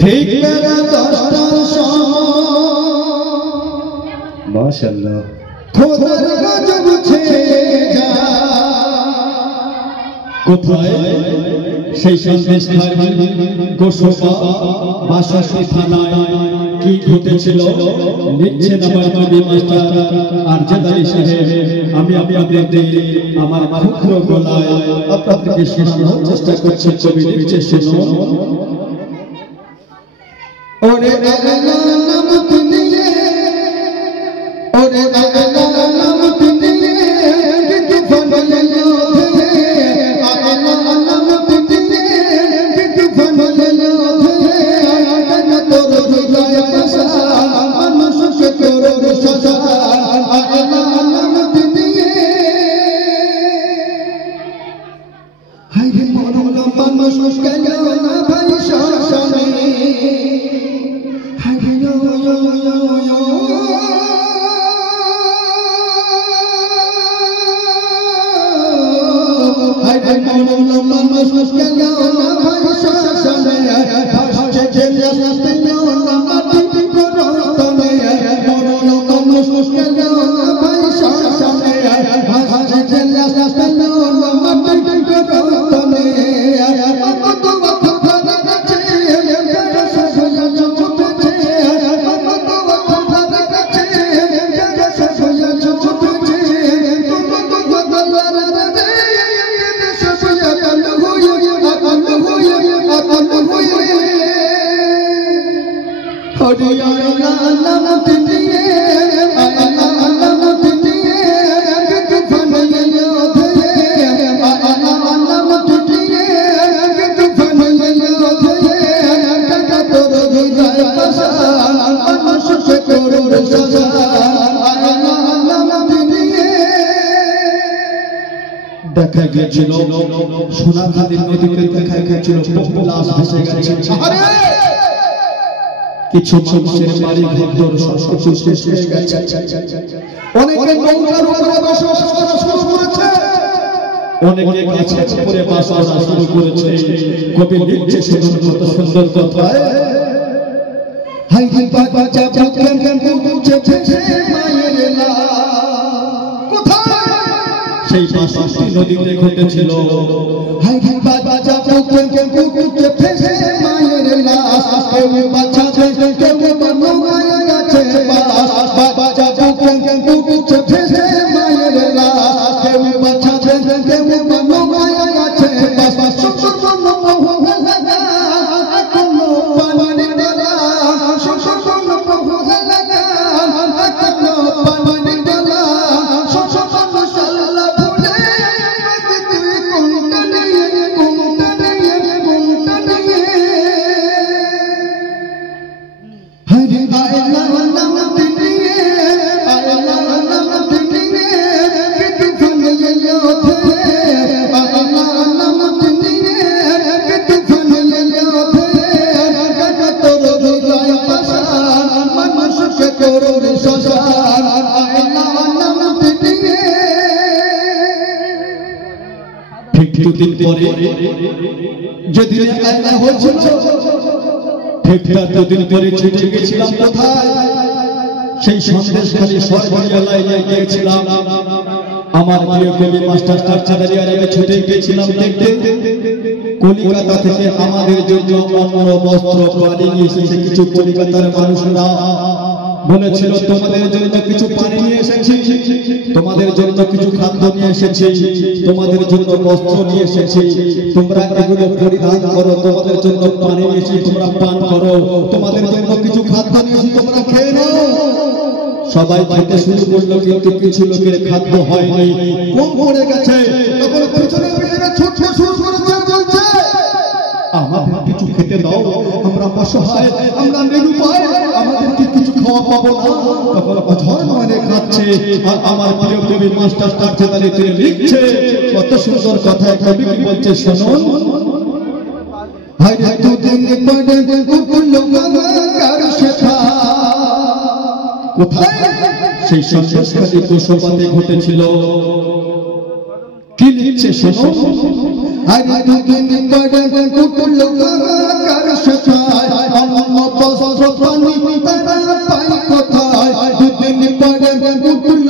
ठीक मेरा माशाअल्लाह খোদার গজব ছেয়ে যা কোথায় সেই সন্দেশখালী গোসবা বাসাসী থানায় কি ঘটেছিল লিখছেন আমার নবী মাস্টার আরজাদ আলী সাহেব। আমি আপনাদের আমার ক্ষুদ্র গলায় আপনাদেরকে শোনানোর চেষ্টা করছি। কবি লিখছে, শুনুন। ওরে আল্লাহ নাম নিয়ে, ওরে আল্লাহ নাম নিয়ে কিন্তু ফনলো ধরে, আল্লাহ নাম নিয়ে কিন্তু ফনলো ধরে, আল্লাহ তোর হৃদয় বসা মানুষকে তোর সাজা, আল্লাহ নাম নিয়ে হায় রে মরল মানুষ গেল না ভাই শাসনে, দেখা গিয়েছিল সোনাখালী নদীতে, দেখা গিয়েছিল লাশ ভেসে গেছে। কিছু মানুষের বাড়ি ঘর সবকিছু শেষ হয়ে গেছে। অনেকে নৌকার উপরে বসবাস করা শুরু করেছে, অনেকে গাছের উপরে বাস করা শুরু করেছে। কবি লিখছে, শুনুন কত সুন্দর কথা। হাই হাই বাবা চাচা কেন কেন বুঝে ভেসে মায়ের লাশ, কোথায় সেই বাসন্তী নদীতে ঘটেছিল। হাই হাই বাবা চাচা কেন কেন বুঝে ভেসে মায়ের লাশ, কেউ বাঁচাতে কেউ নৌকায় গেছে বাস, বাবা চাচা কেন কেন বুঝে ভেসে মায়ের লাশ, কেউ বাঁচাতে কেউ নৌকায় গেছে বাস। দুদিন পরে যেদিন আল্লাহ হয়েছিল, ঠিক তার দুদিন পরে ছুটে গেছিলাম কোথায়, সেই সন্দেশখালী সরকারিয়ালায় গিয়েছিলাম। আমার প্রিয় কবি মাস্টার আরজাদ আলী আরেকে ছুটে গিয়েছিলাম দেখতে। কলিকাতা থেকে আমাদের জন্য অন্ন বস্ত্র পানি নিয়ে এসেছে কিছু কলিকাতার মানুষরা। বলেছিল তোমাদের জন্য কিছু পানি নিয়ে এসেছি, তোমাদের জন্য কিছু খাদ্য নিয়ে এসেছি, তোমাদের জন্য বস্ত্র নিয়ে এসেছি, তোমরা এগুলো পরিধান করো, তোমাদের জন্য পানি নিয়েছি তোমরা পান করো, তোমাদের জন্য কিছু খাদ্য নিয়েছি তোমরা খেয়ে নাও। সবাই খেতে শুরু করলো, কিন্তু কিছু লোকের খাদ্য হয়নি, কম পড়ে গেছে। তখন পিছনে পিছনে ছুটতে শুরু করেছে, বলছে আমাদের কিছু খেতে দাও, আমরা অসহায়, আমরা নিরুপায়, আমাদেরকে কিছু খাওয়া পাবো না। তখন অঝর মানে খাচ্ছে। আর আমার প্রিয় কবি মাস্টার আরজাদ আলী তিনি লিখছে, কত সুন্দর কথা। কবি কি বলছে, শুনুন। হায় দুদিন পরে কুকুর লোক কার শেখা কোথায়? সেই সন্দেশখালী কুশপাতে ঘটেছিল। কি লিখছে শোনো। আরে দুদিন পরে উঠল কার সাথায়, অন্ন বস্ত্র পানি তারা পায় কোথায়? দুদিন পরে উঠল